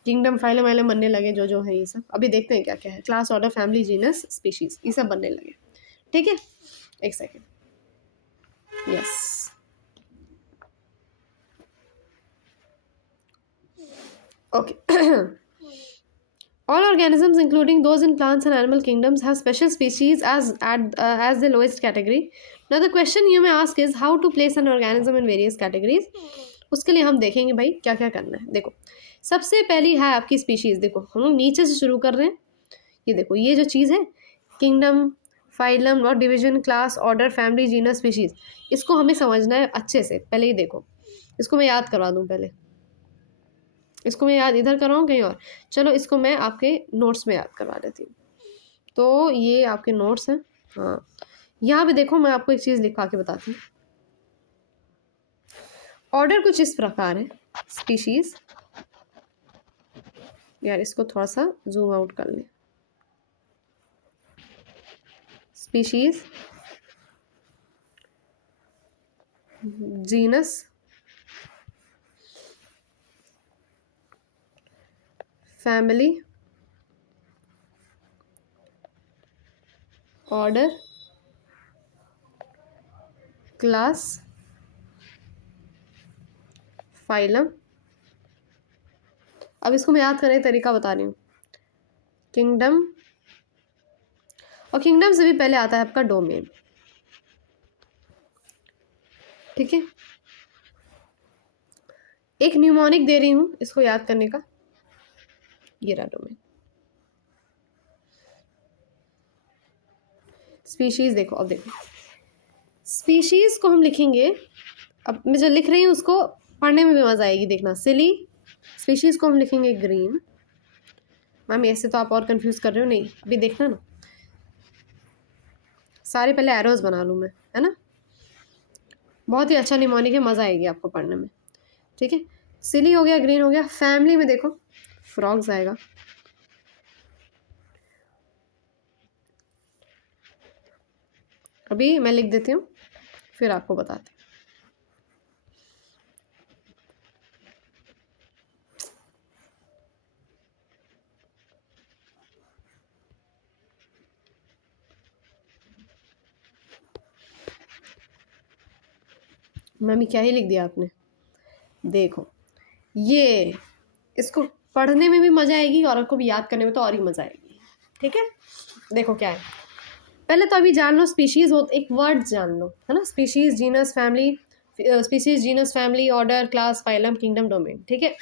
किंगडम फाइलम वाइलम बनने लगे, जो है ये सब। अभी देखते हैं क्या क्या है, class, order, family, genus, species, ये सब बनने लगे। ठीक है, एक second, yes, okay. All organisms, including those in plants and animal kingdoms, have special species as the lowest category. Now the question you may ask is how to place an organism in various categories. उसके लिए हम देखेंगे भाई क्या क्या करना है। देखो, सबसे पहली है आपकी स्पीशीज़। देखो हम लोग नीचे से शुरू कर रहे हैं। ये देखो, ये जो चीज़ है, किंगडम, फाइलम और division, class, order, family, genus, species, इसको हमें समझना है अच्छे से। पहले ही देखो, इसको मैं याद करवा दूँ पहले। इसको मैं याद इधर कराऊँ कहीं और? चलो इसको मैं आपके नोट्स में याद करवा देती हूँ। तो ये आपके नोट्स हैं। हाँ, यहाँ पे देखो मैं आपको एक चीज़ लिखवा के बताती हूँ। ऑर्डर कुछ इस प्रकार है। स्पीशीज, यार इसको थोड़ा सा जूम आउट कर लें। Species, genus, family, order, class, phylum. अब इसको मैं याद करने का तरीका बता रही हूँ। किंगडम, और किंगडम से भी पहले आता है आपका डोमेन। ठीक है, एक न्यूमोनिक दे रही हूँ इसको याद करने का, ये रहा डोमेन। स्पीशीज देखो, अब देखो स्पीशीज को हम लिखेंगे। अब मैं जो लिख रही हूँ उसको पढ़ने में भी मजा आएगी, देखना। सिली, स्पीशीज को हम लिखेंगे ग्रीन। मैम ऐसे तो आप और कंफ्यूज कर रहे हो, नहीं अभी देखना ना, सारे पहले एरोज बना लूँ मैं, है ना। बहुत ही अच्छा निमोनिक है, मज़ा आएगी आपको पढ़ने में। ठीक है, सिली हो गया, ग्रीन हो गया। फैमिली में देखो फ्रॉग्स आएगा। अभी मैं लिख देती हूँ फिर आपको बताती हूँ। मम्मी क्या ही लिख दिया आपने, देखो ये, इसको पढ़ने में भी मज़ा आएगी और आपको भी याद करने में तो और ही मज़ा आएगी। ठीक है, देखो क्या है, पहले तो अभी जान लो स्पीशीज हो, एक वर्ड जान लो, है ना। Species, genus, family, species, genus, family, order, class, phylum, kingdom, domain. ठीक है।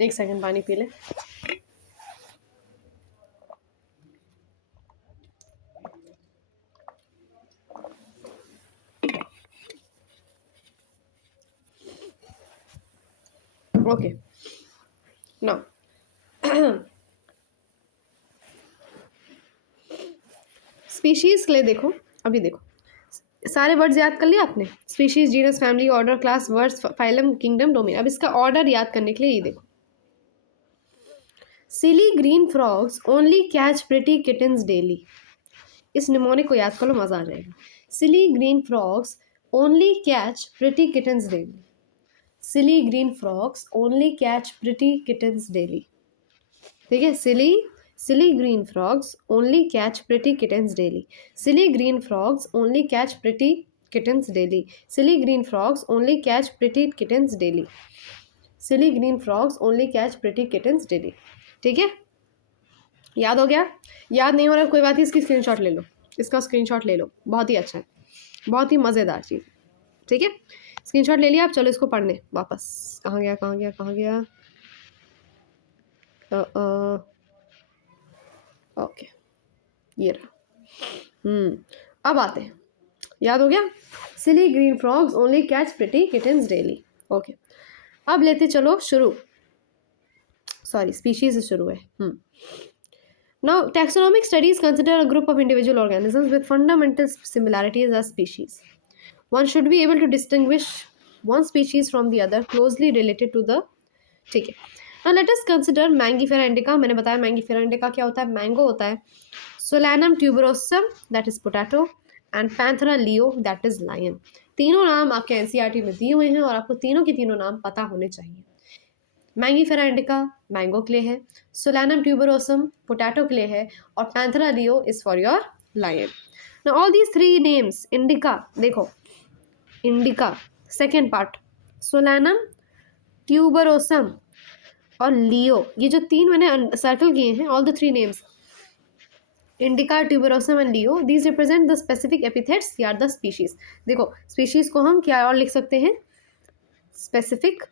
एक सेकंड पानी पी ले। ओके, नाउ स्पीशीज के लिए देखो, अभी देखो सारे वर्ड्स याद कर लिए आपने। Species, genus, family, order, class, words, phylum, kingdom, domain. अब इसका ऑर्डर याद करने के लिए ये देखो, silly green frogs only catch pretty kittens daily. इस निमोनिक को याद कर लो, मजा आ जाएगा। Silly green frogs only catch pretty kittens daily. Silly green frogs only catch pretty kittens daily. ठीक है, silly green frogs only catch pretty kittens daily. Silly green frogs only catch pretty kittens daily. Silly green frogs only catch pretty kittens daily. Silly green frogs only catch pretty kittens daily. ठीक है, याद हो गया? याद नहीं हो रहा कोई बात नहीं, इसकी स्क्रीनशॉट ले लो, इसका स्क्रीनशॉट ले लो, बहुत ही अच्छा है, बहुत ही मज़ेदार चीज़। ठीक है, स्क्रीनशॉट ले लिया, आप चलो इसको पढ़ने वापस। कहाँ गया कहाँ गया कहाँ गया? ओके, ये रहा। अब आते हैं, याद हो गया? Silly green frogs only catch pretty kittens daily. Okay, अब लेते चलो शुरू, सॉरी स्पीशीज से शुरू है। Now, taxonomic studies consider a group of individual organisms with fundamental similarities as species. One should be able to distinguish one species from the other closely related to the, ठीक है। Now let us consider Mangifera indica। मैंने बताया Mangifera indica क्या होता है, मैंगो होता है। Solanum tuberosum that is potato and Panthera leo that is lion। तीनों नाम आपके एनसीईआरटी में दिए हुए हैं और आपको तीनों के तीनों नाम पता होने चाहिए। मैंगीफेरा इंडिका मैंगो के लिए है, सोलानम ट्यूबरोसम पोटैटो के लिए है, और Panthera leo is for your lion. Now all these three names, indica देखो, indica second part, Solanum, tuberosum और लियो, ये जो तीन मैंने सर्कल किए हैं, all the three names indica, tuberosum and leo, these represent the specific epithets या द स्पीशीज। देखो स्पीशीज को हम क्या और लिख सकते हैं, स्पेसिफिक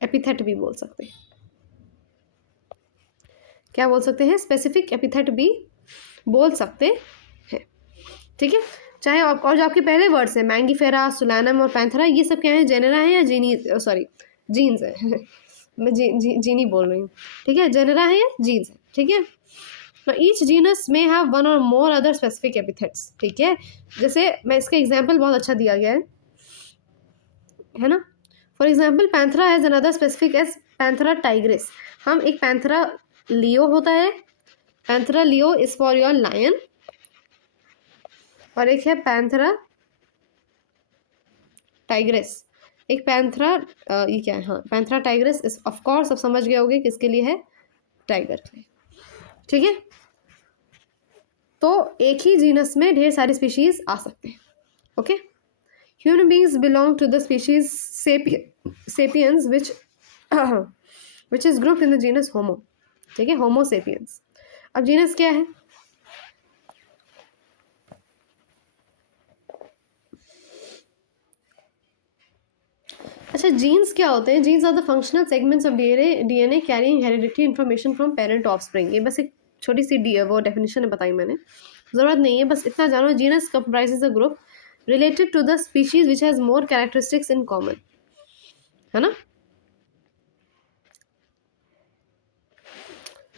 एपिथेट भी बोल सकते हैं। क्या बोल सकते हैं, स्पेसिफिक एपिथेट भी बोल सकते हैं। ठीक है। चाहे और जो आपके पहले वर्ड्स हैं मैंगीफेरा, सोलानम और पैंथेरा, ये सब क्या है, जेनेरा है या जीनी, सॉरी जीन्स है मैं जीनी बोल रही हूँ, ठीक है। जेनेरा है या जीन्स है, ठीक है। ईच जीनस में हैव वन और मोर अदर स्पेसिफिक एपिथेट्स, ठीक है। जैसे मैं इसका एग्जाम्पल बहुत अच्छा दिया गया है ना। For example Panthera has another specific as Panthera tigris. हम एक पैंथेरा लियो होता है, Panthera leo is for your lion, और एक है पैंथेरा टाइग्रिस, एक पैंथेरा ये क्या है, हाँ पैंथेरा टाइग्रिस इस ऑफ कोर्स आप समझ गए होंगे किसके लिए है, टाइगर के लिए, ठीक है। तो एक ही जीनस में ढेर सारी स्पीशीज आ सकते हैं, okay. Human beings belong to the species sapiens which is grouped in the genus Homo, ठीक है, होमो सेपियंस। अब जीनस क्या है, अच्छा जीन्स क्या होते हैं, genes are the functional segments of DNA carrying hereditary information from parent to offspring. ये बस एक छोटी सी वो डेफिनेशन बताई मैंने, ज़रूरत नहीं है, बस इतना जानो। Genus comprises a group related to the species which has more characteristics in common, है ना।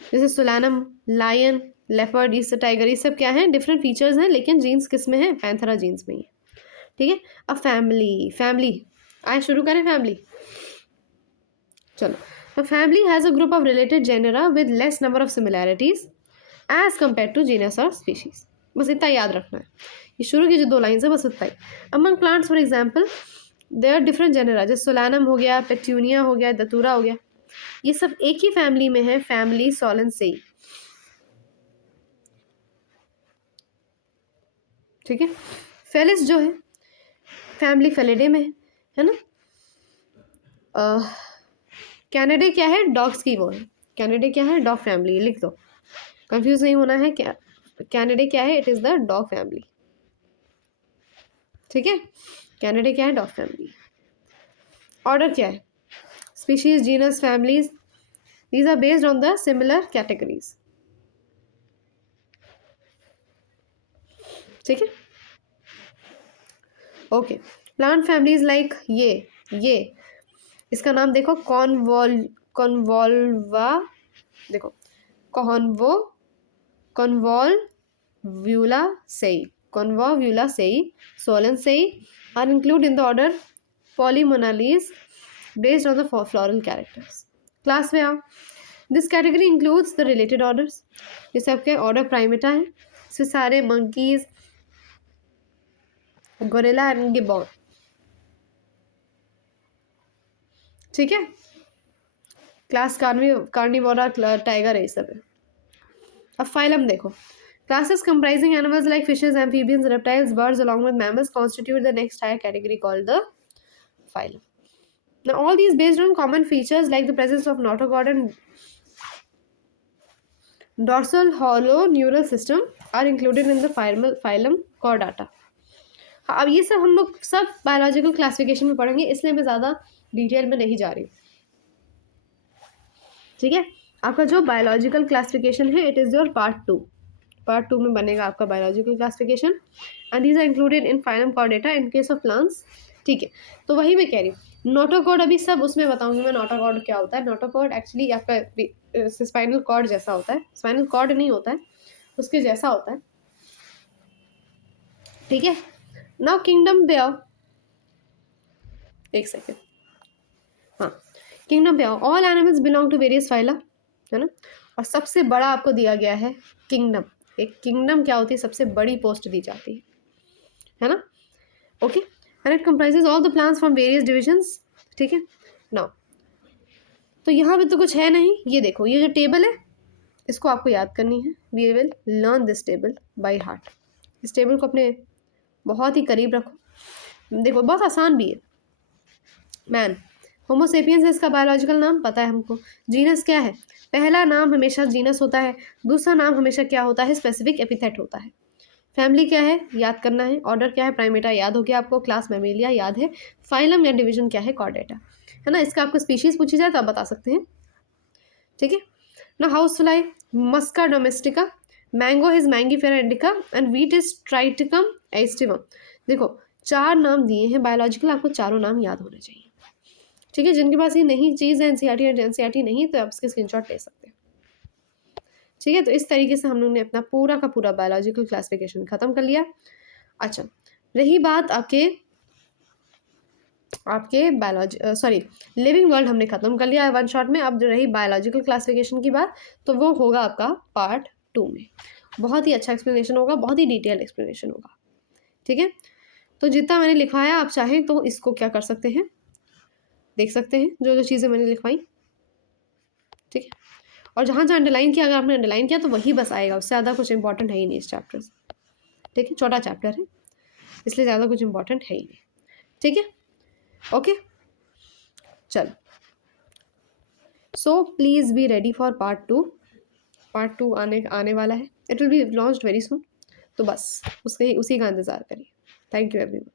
जैसे सोलानम, लायन, लेपर्ड, ये टाइगर, ये सब क्या है, डिफरेंट फीचर्स हैं, लेकिन जीन्स किस में है, पैंथेरा जीन्स में ही है, ठीक है। अब फैमिली आए शुरू करें फैमिली, चलो। A family has a group of related genera with less number of similarities as compared to genus or species. बस इतना याद रखना है, ये शुरू की जो 2 लाइन है बस इतना ही। Among plants for example there are different genera, जैसे सोलानम हो गया, पेट्यूनिया हो गया, दतूरा हो गया, ये सब एक ही फैमिली में है, फैमिली सोलेंसेई, ठीक है। फेलिस जो है फैमिली फेलिडे में है ना। कैनेडे क्या है, डॉग्स की वो है, कैनेडे क्या है, डॉग फैमिली, लिख दो, कंफ्यूज नहीं होना है। क्या कैनेडे क्या है, it is the dog family, ठीक है। कैनेडे क्या है, डॉग फैमिली। ऑर्डर क्या है, species, genus, families, these are based on the similar categories, ठीक है, ओके। प्लांट फैमिलीज लाइक ये इसका नाम देखो, कॉन्वोल्वा, देखो Convolvulaceae, Solenceae are included in the order Polymonales based on the floral characters. Class में आओ, this category includes the related orders, जैसे आपके order Primata है, इसमें सारे monkeys, gorilla and gibbon, ठीक है। क्लास कार्निवोरा, टाइगर, ये सब है। अब फाइलम देखो, classes comprising animals like fishes, amphibians, reptiles, birds along with mammals constitute the next higher category called the phylum. Now all these based on common features like the presence of notochord and dorsal hollow neural system are included in the phylum Chordata. अब ये सब हम लोग सब बायोलॉजिकल क्लासिफिकेशन में पढ़ेंगे, इसलिए मैं ज़्यादा डिटेल में नहीं जा रही, ठीक है। आपका जो बायोलॉजिकल क्लासिफिकेशन है इट इज़ योर पार्ट 2 में बनेगा आपका biological classification, and these are included in phylum Chordata in case of plants, ठीक है। तो वही मैं कह रही हूँ, नोटोकॉर्ड अभी सब उसमें बताऊंगी मैं, नोटोकॉर्ड क्या होता है। नोटोकॉर्ड एक्चुअली आपका स्पाइनल कॉर्ड जैसा होता है, स्पाइनल कॉर्ड नहीं होता है, उसके जैसा होता है, ठीक है। नाउ किंगडम पे आओ, एक सेकेंड, हाँ किंगडम पे आओ। All animals belong to various phyla, है ना, और सबसे बड़ा आपको दिया गया है किंगडम। एक किंगडम क्या होती है, सबसे बड़ी पोस्ट दी जाती है ना, okay. And it comprises all the plants from various divisions, ठीक है। नाउ तो यहाँ पे तो कुछ है नहीं, ये देखो ये जो टेबल है इसको आपको याद करनी है, we will learn this table by heart. इस टेबल को अपने बहुत ही करीब रखो, देखो बहुत आसान भी है। मैन, होमो सेपियंस है इसका बायोलॉजिकल नाम, पता है हमको। जीनस क्या है, पहला नाम हमेशा जीनस होता है, दूसरा नाम हमेशा क्या होता है, स्पेसिफिक एपिथेट होता है। फैमिली क्या है, याद करना है। ऑर्डर क्या है, प्राइमेटा, याद हो गया आपको। क्लास मैमेलिया, याद है। फाइलम या डिवीजन क्या है, कॉर्डेटा, है ना। इसका आपको स्पीशीज पूछी जाए तो आप बता सकते हैं, ठीक है ना। House fly, Musca domestica, mango is Mangifera indica and wheat is Triticum aestivum. देखो 4 नाम दिए हैं बायोलॉजिकल, आपको चारों नाम याद होने चाहिए, ठीक है। जिनके पास ये नहीं चीज़ है एनसीईआरटी और एनसीईआरटी नहीं, तो आप इसके स्क्रीनशॉट ले सकते हैं, ठीक है। तो इस तरीके से हम लोग ने अपना पूरा का पूरा बायोलॉजिकल क्लासिफिकेशन ख़त्म कर लिया। अच्छा, रही बात आपके बायोलॉजी सॉरी लिविंग वर्ल्ड हमने ख़त्म कर लिया है वन शॉट में। अब जो रही बायोलॉजिकल क्लासिफिकेशन की बात, तो वो होगा आपका पार्ट 2 में। बहुत ही अच्छा एक्सप्लेनेशन होगा, बहुत ही डिटेल एक्सप्लेनेशन होगा, ठीक है। तो जितना मैंने लिखवाया आप चाहें तो इसको क्या कर सकते हैं, देख सकते हैं जो जो चीज़ें मैंने लिखवाई, ठीक है। और जहाँ जहाँ अंडरलाइन किया, अगर आपने अंडरलाइन किया तो वही बस आएगा, उससे ज़्यादा कुछ इंपॉर्टेंट है ही नहीं इस चैप्टर से, ठीक है। छोटा चैप्टर है इसलिए ज़्यादा कुछ इंपॉर्टेंट है ही नहीं, ठीक है। ओके चल, so please be ready for part 2। Part 2 आने वाला है, it will be launched very soon. तो बस उसी का इंतज़ार करिए। Thank you everyone.